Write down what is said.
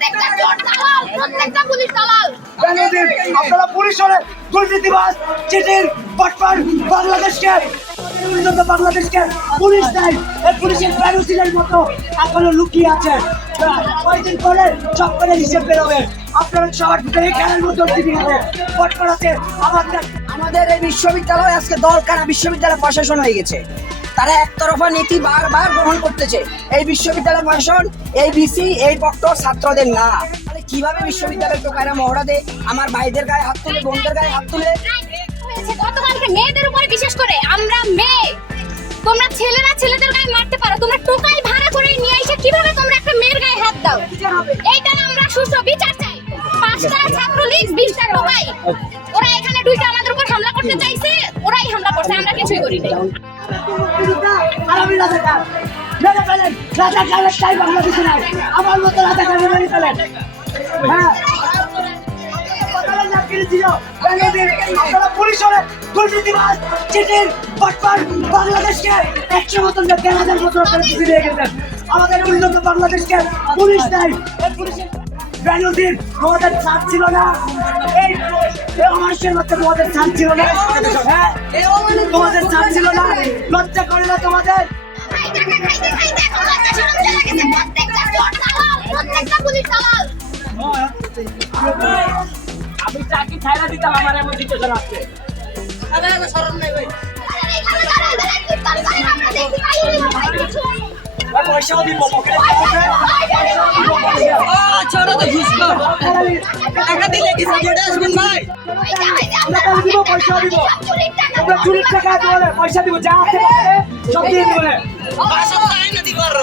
প্রত্যেকটা চোর দালাল, প্রত্যেকটা পুলিশ দালাল। আপনারা পুলিশ হলে দুর্নীতিবাজ, চিটিং, বাটপার বাংলাদেশকে বাংলাদেশকে পুলিশ দেয়। এই পুলিশের প্যারোসিলের মতো এখনো লুকিয়ে আছে। কয়েকদিন পরে সব করে হিসেব বেরোবে। আপনারা সবার ভিতরে খেলার মতো বাটপার আছে। আমাদের এই বিশ্ববিদ্যালয় আজকে দল কারা বিশ্ববিদ্যালয় প্রশাসন হয়ে গেছে। তারা একতরফা নীতি বারবার গ্রহণ করতেছে। এই বিশ্ববিদ্যালয় প্রশাসন, এই বিসি, এই প্রক্টর ছাত্রদের না। তাহলে কিভাবে বিশ্ববিদ্যালয় টোকাইরা মহড়া দেয়, আমার ভাইদের গায়ে হাত তুলে, বোনদের গায়ে হাত তুলে? গতকালকে মেয়েদের উপরে বিশেষ করে, আমরা মেয়ে, তোমরা ছেলেরা ছেলেদের গায়ে মারতে পারো, তোমরা টোকাই ভাড়া করে নিয়ে এসে কিভাবে তোমরা একটা মেয়ের গায়ে হাত দাও? এইটার আমরা সুষ্ঠু বিচার চাই। 5টা ছাত্রলীগ, 20টা টোকাই, ওরা এখানে ঢুকে আমাদের উপর হামলা করতে চাইছে, ওরাই হামলা করছে, আমরা কিছুই করি নাই। আমার মতো রাজাকার মেরে ফেলেন। হ্যাঁ, আপনারা পুলিশ হলে দুর্নীতিবাজ, চিটিং, বাটপার বাংলাদেশকে 100 মতন 1000 বছর ফিরিয়ে গেছেন। আমাদের উন্নত বাংলাদেশকে পুলিশ দেয়। এই পুলিশের বেনজির তোমাদের ছাড় ছিল না। এই মানুষের মধ্যে তোমাদের ছাড় ছিল না। হ্যাঁ, তোমাদের ছাড় ছিল না। লজ্জা করে না তোমাদের? আমি চাকরি ছাইরা দিতাম, আমার এমন সিচুয়েশন আসছে। পয়সাও দিব, টাকা দিলে কি সাপোর্টে আসবেন ভাই? পয়সা দিব, তোমরা চুরির টাকা বলে পয়সা দিব, যা আছে সব দিয়ে দিবে। বাসা তো আইনা দিবার